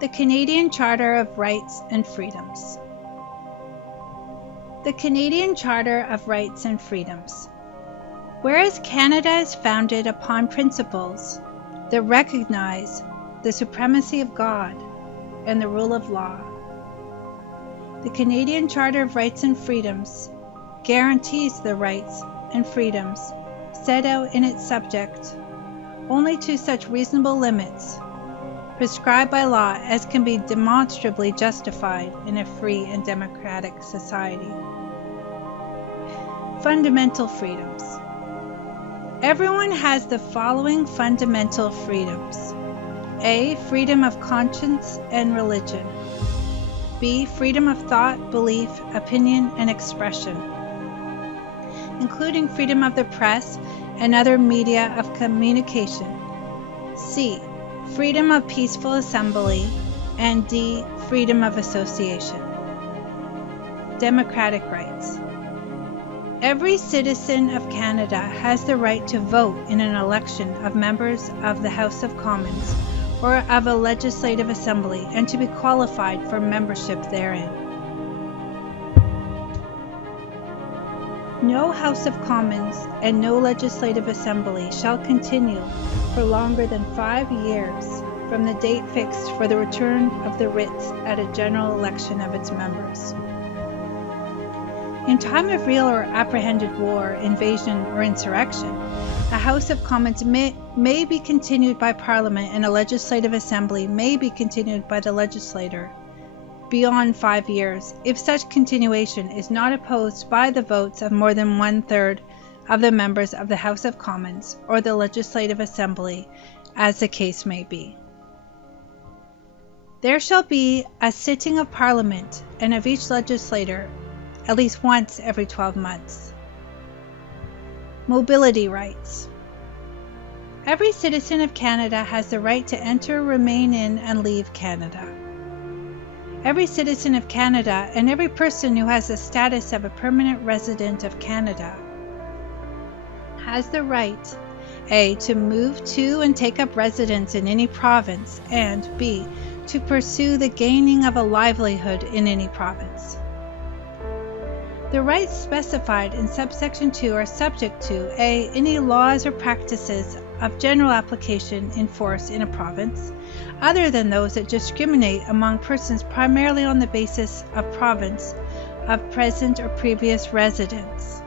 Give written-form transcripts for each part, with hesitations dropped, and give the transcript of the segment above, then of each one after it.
The Canadian Charter of Rights and Freedoms. The Canadian Charter of Rights and Freedoms. Whereas Canada is founded upon principles that recognize the supremacy of God and the rule of law, the Canadian Charter of Rights and Freedoms guarantees the rights and freedoms set out in its subject only to such reasonable limits prescribed by law as can be demonstrably justified in a free and democratic society. Fundamental freedoms. Everyone has the following fundamental freedoms. A. Freedom of conscience and religion. B. Freedom of thought, belief, opinion, and expression, including freedom of the press and other media of communication. C. Freedom of peaceful assembly, and D. Freedom of association. Democratic rights. Every citizen of Canada has the right to vote in an election of members of the House of Commons or of a legislative assembly and to be qualified for membership therein. No House of Commons and no legislative assembly shall continue for longer than 5 years from the date fixed for the return of the writs at a general election of its members. In time of real or apprehended war, invasion, or insurrection, a House of Commons may be continued by Parliament and a legislative assembly may be continued by the legislator beyond 5 years, if such continuation is not opposed by the votes of more than 1/3 of the members of the House of Commons or the Legislative Assembly, as the case may be. There shall be a sitting of Parliament and of each legislator at least once every 12 months. Mobility rights. Every citizen of Canada has the right to enter, remain in, and leave Canada. Every citizen of Canada and every person who has the status of a permanent resident of Canada has the right, A. to move to and take up residence in any province, and B. to pursue the gaining of a livelihood in any province. The rights specified in subsection 2 are subject to A. any laws or practices of general application in force in a province, other than those that discriminate among persons primarily on the basis of province of present or previous residence,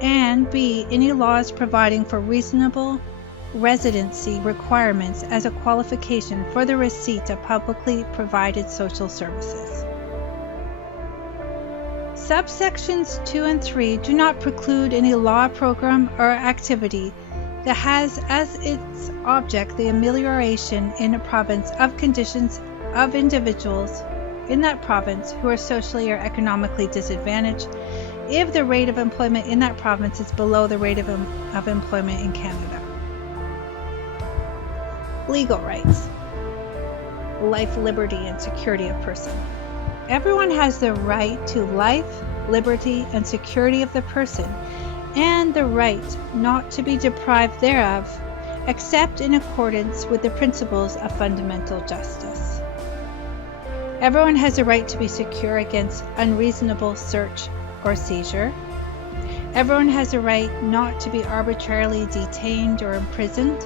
and B. any laws providing for reasonable residency requirements as a qualification for the receipt of publicly provided social services. Subsections 2 and 3 do not preclude any law, program, or activity that has as its object the amelioration in a province of conditions of individuals in that province who are socially or economically disadvantaged if the rate of employment in that province is below the rate of employment in Canada. Legal rights. Life, liberty, and security of person. Everyone has the right to life, liberty, and security of the person, and the right not to be deprived thereof, except in accordance with the principles of fundamental justice. Everyone has a right to be secure against unreasonable search or seizure. Everyone has a right not to be arbitrarily detained or imprisoned.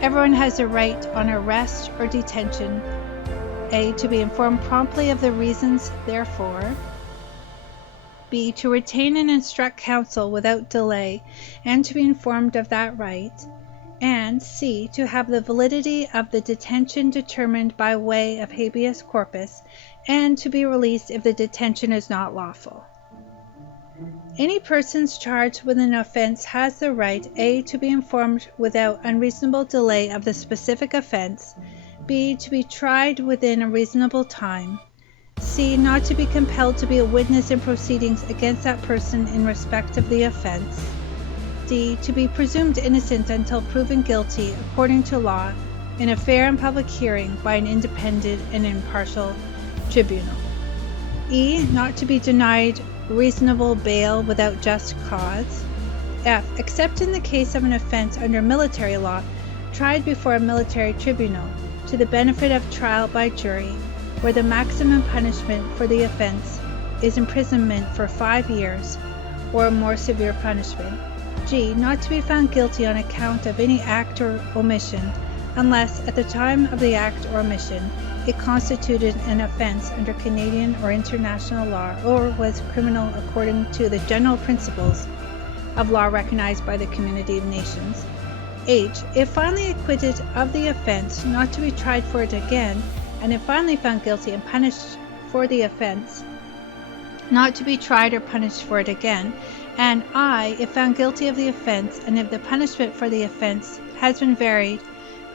Everyone has a right on arrest or detention, A. to be informed promptly of the reasons therefor, B. to retain and instruct counsel without delay and to be informed of that right, and C. to have the validity of the detention determined by way of habeas corpus and to be released if the detention is not lawful. Any persons charged with an offense has the right, A. to be informed without unreasonable delay of the specific offense, B. to be tried within a reasonable time, C. not to be compelled to be a witness in proceedings against that person in respect of the offense, D. to be presumed innocent until proven guilty according to law in a fair and public hearing by an independent and impartial tribunal, E. not to be denied reasonable bail without just cause, F. except in the case of an offense under military law tried before a military tribunal, to the benefit of trial by jury, where the maximum punishment for the offense is imprisonment for 5 years or a more severe punishment. G. Not to be found guilty on account of any act or omission unless at the time of the act or omission it constituted an offense under Canadian or international law or was criminal according to the general principles of law recognized by the community of nations. H. If finally acquitted of the offense, not to be tried for it again, and if finally found guilty and punished for the offense, not to be tried or punished for it again. And I. If found guilty of the offense, and if the punishment for the offense has been varied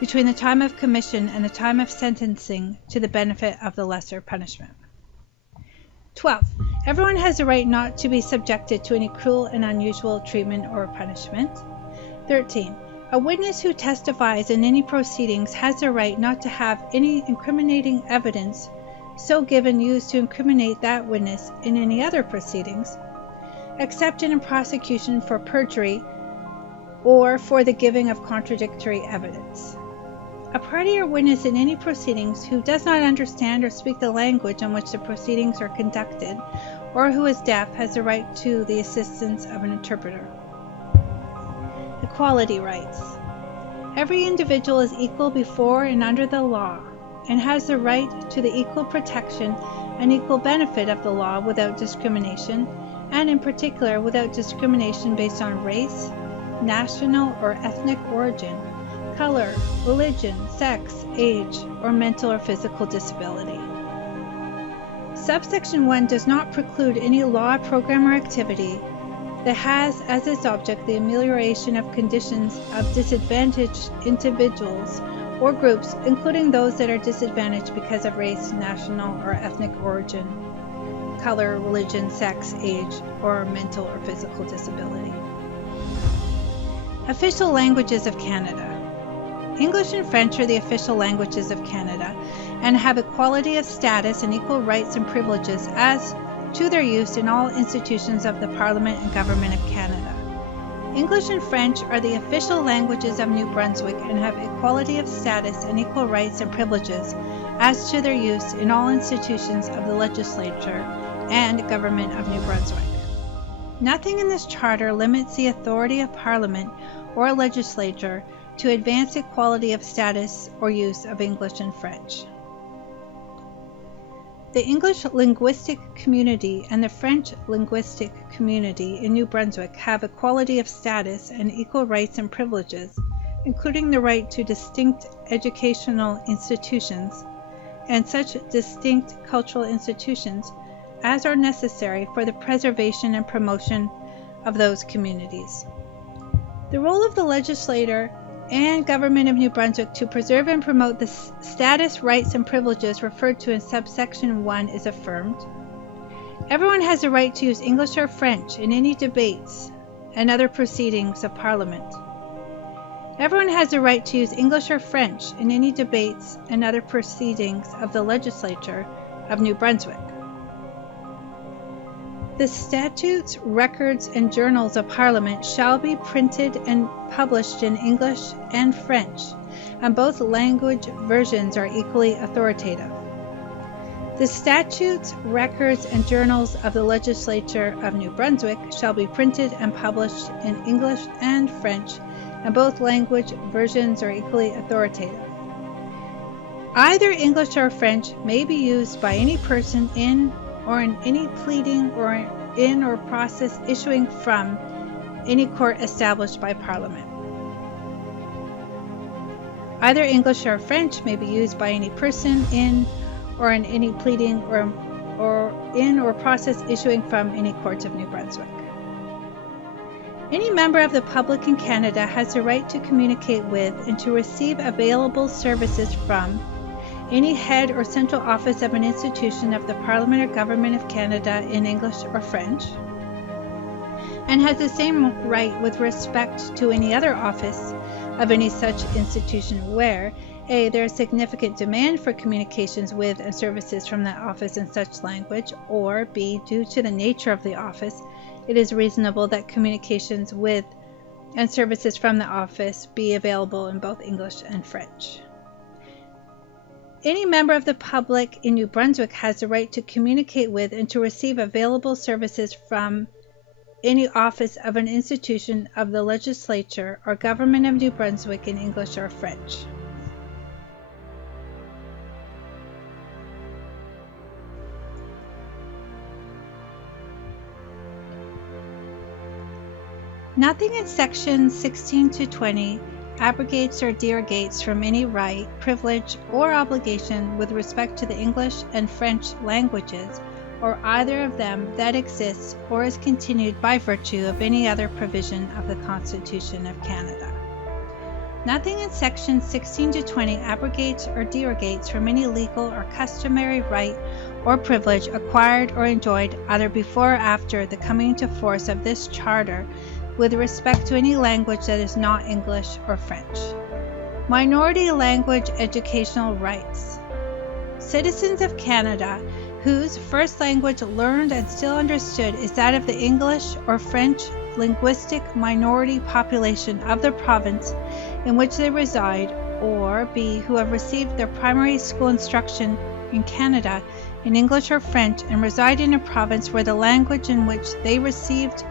between the time of commission and the time of sentencing to the benefit of the lesser punishment. 12. Everyone has a right not to be subjected to any cruel and unusual treatment or punishment. 13. A witness who testifies in any proceedings has the right not to have any incriminating evidence so given used to incriminate that witness in any other proceedings, except in a prosecution for perjury or for the giving of contradictory evidence. A party or witness in any proceedings who does not understand or speak the language on which the proceedings are conducted, or who is deaf, has the right to the assistance of an interpreter. Equality rights. Every individual is equal before and under the law, and has the right to the equal protection and equal benefit of the law without discrimination, and in particular without discrimination based on race, national or ethnic origin, color, religion, sex, age, or mental or physical disability. Subsection 1 does not preclude any law, program, or activity that has as its object the amelioration of conditions of disadvantaged individuals or groups, including those that are disadvantaged because of race, national or ethnic origin, color, religion, sex, age, or mental or physical disability. Official languages of Canada. English and French are the official languages of Canada and have equality of status and equal rights and privileges as to their use in all institutions of the Parliament and Government of Canada. English and French are the official languages of New Brunswick and have equality of status and equal rights and privileges as to their use in all institutions of the legislature and government of New Brunswick. Nothing in this charter limits the authority of Parliament or legislature to advance equality of status or use of English and French. The English linguistic community and the French linguistic community in New Brunswick have equality of status and equal rights and privileges, including the right to distinct educational institutions and such distinct cultural institutions as are necessary for the preservation and promotion of those communities. The role of the legislator and government of New Brunswick to preserve and promote the status, rights, and privileges referred to in subsection 1 is affirmed. Everyone has a right to use English or French in any debates and other proceedings of Parliament. Everyone has a right to use English or French in any debates and other proceedings of the legislature of New Brunswick. The statutes, records, and journals of Parliament shall be printed and published in English and French, and both language versions are equally authoritative. The statutes, records, and journals of the legislature of New Brunswick shall be printed and published in English and French, and both language versions are equally authoritative. Either English or French may be used by any person in or in any pleading or in or process issuing from any court established by Parliament. Either English or French may be used by any person in or in any pleading or in or process issuing from any court of New Brunswick. Any member of the public in Canada has the right to communicate with and to receive available services from any head or central office of an institution of the Parliament or Government of Canada in English or French, and has the same right with respect to any other office of any such institution where A. There is significant demand for communications with and services from that office in such language, or B. Due to the nature of the office, it is reasonable that communications with and services from the office be available in both English and French. Any member of the public in New Brunswick has the right to communicate with and to receive available services from any office of an institution of the legislature or government of New Brunswick in English or French. Nothing in sections 16 to 20 abrogates or derogates from any right, privilege, or obligation with respect to the English and French languages, or either of them that exists or is continued by virtue of any other provision of the Constitution of Canada. Nothing in sections 16 to 20 abrogates or derogates from any legal or customary right or privilege acquired or enjoyed either before or after the coming into force of this Charter with respect to any language that is not English or French. Minority language educational rights. Citizens of Canada whose first language learned and still understood is that of the English or French linguistic minority population of the province in which they reside, or B, who have received their primary school instruction in Canada in English or French and reside in a province where the language in which they received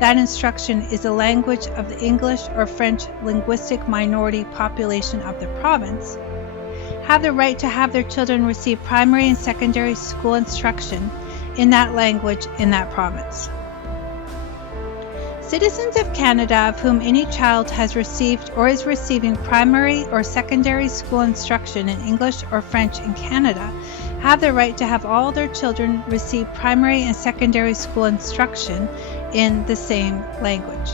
that instruction is the language of the English or French linguistic minority population of the province, have the right to have their children receive primary and secondary school instruction in that language in that province. Citizens of Canada of whom any child has received or is receiving primary or secondary school instruction in English or French in Canada have the right to have all their children receive primary and secondary school instruction in the same language.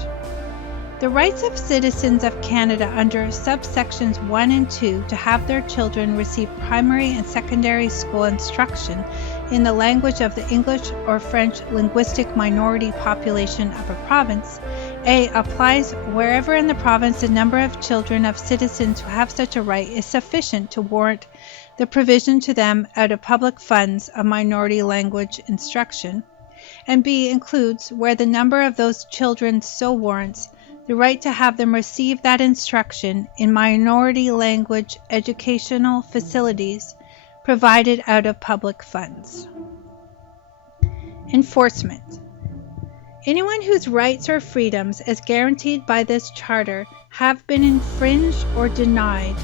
The rights of citizens of Canada under subsections 1 and 2 to have their children receive primary and secondary school instruction in the language of the English or French linguistic minority population of a province, A, applies wherever in the province the number of children of citizens who have such a right is sufficient to warrant the provision to them out of public funds of minority language instruction, and B, includes where the number of those children so warrants the right to have them receive that instruction in minority language educational facilities provided out of public funds. Enforcement. Anyone whose rights or freedoms as guaranteed by this Charter have been infringed or denied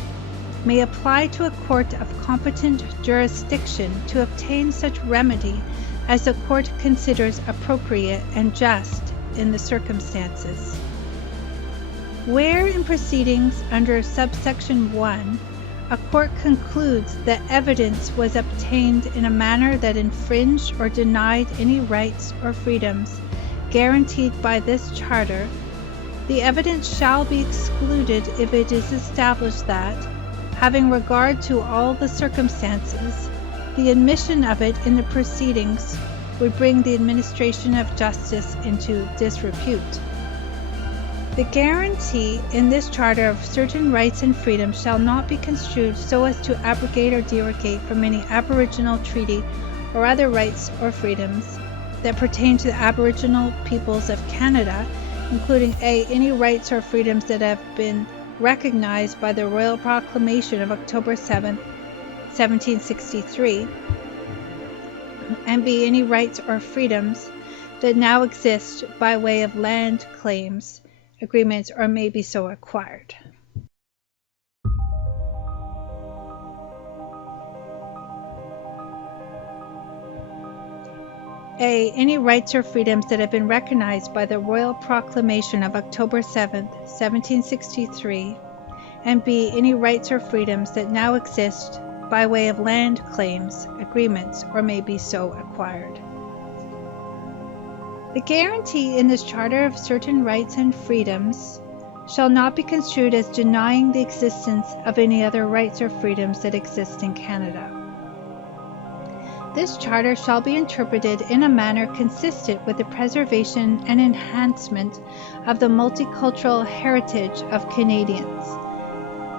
may apply to a court of competent jurisdiction to obtain such remedy as the court considers appropriate and just in the circumstances. Where in proceedings under subsection 1, a court concludes that evidence was obtained in a manner that infringed or denied any rights or freedoms guaranteed by this Charter, the evidence shall be excluded if it is established that, having regard to all the circumstances, the admission of it in the proceedings would bring the administration of justice into disrepute. The guarantee in this Charter of certain rights and freedoms shall not be construed so as to abrogate or derogate from any Aboriginal treaty or other rights or freedoms that pertain to the Aboriginal peoples of Canada, including A, any rights or freedoms that have been recognized by the Royal Proclamation of October 7, 1763, and B, any rights or freedoms that now exist by way of land claims, agreements, or may be so acquired. A, any rights or freedoms that have been recognized by the Royal Proclamation of October 7, 1763, and B, any rights or freedoms that now exist by way of land claims, agreements, or may be so acquired. The guarantee in this Charter of certain rights and freedoms shall not be construed as denying the existence of any other rights or freedoms that exist in Canada. This Charter shall be interpreted in a manner consistent with the preservation and enhancement of the multicultural heritage of Canadians.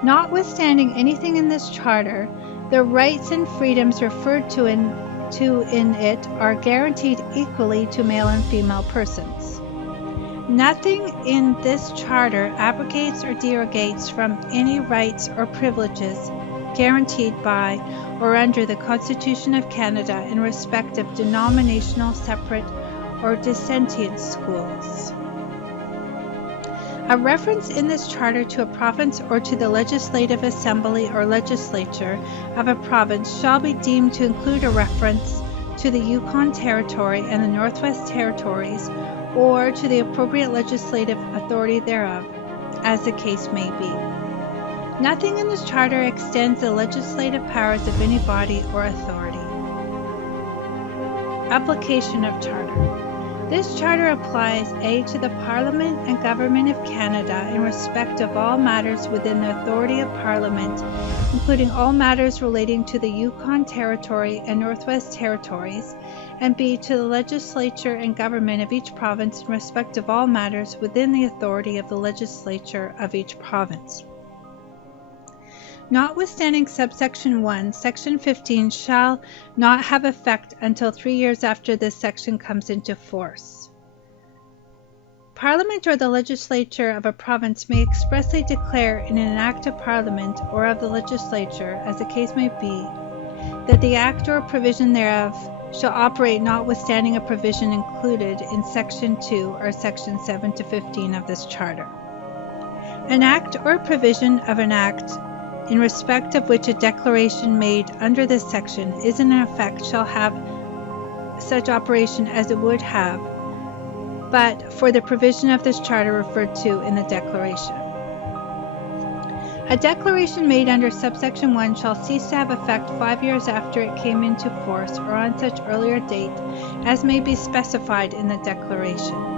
Notwithstanding anything in this Charter, the rights and freedoms referred to in it are guaranteed equally to male and female persons. Nothing in this Charter abrogates or derogates from any rights or privileges guaranteed by or under the Constitution of Canada in respect of denominational, separate, or dissentient schools. A reference in this charter to a province or to the Legislative Assembly or Legislature of a province shall be deemed to include a reference to the Yukon Territory and the Northwest Territories, or to the appropriate legislative authority thereof, as the case may be. Nothing in this charter extends the legislative powers of any body or authority. Application of Charter. This charter applies A. to the Parliament and Government of Canada in respect of all matters within the authority of Parliament, including all matters relating to the Yukon Territory and Northwest Territories, and B. to the Legislature and Government of each province in respect of all matters within the authority of the Legislature of each province. Notwithstanding subsection 1, section 15 shall not have effect until 3 years after this section comes into force. Parliament or the legislature of a province may expressly declare in an act of Parliament or of the legislature, as the case may be, that the act or provision thereof shall operate notwithstanding a provision included in section 2 or section 7 to 15 of this charter. An act or provision of an act in respect of which a declaration made under this section is in effect shall have such operation as it would have, but for the provision of this charter referred to in the declaration. A declaration made under subsection 1 shall cease to have effect 5 years after it came into force or on such earlier date as may be specified in the declaration.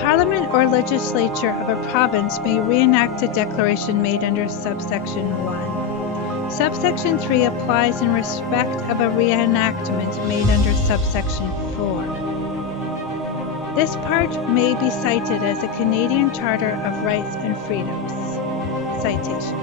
Parliament or legislature of a province may reenact a declaration made under subsection 1. Subsection 3 applies in respect of a reenactment made under subsection 4. This part may be cited as a Canadian Charter of Rights and Freedoms. Citation.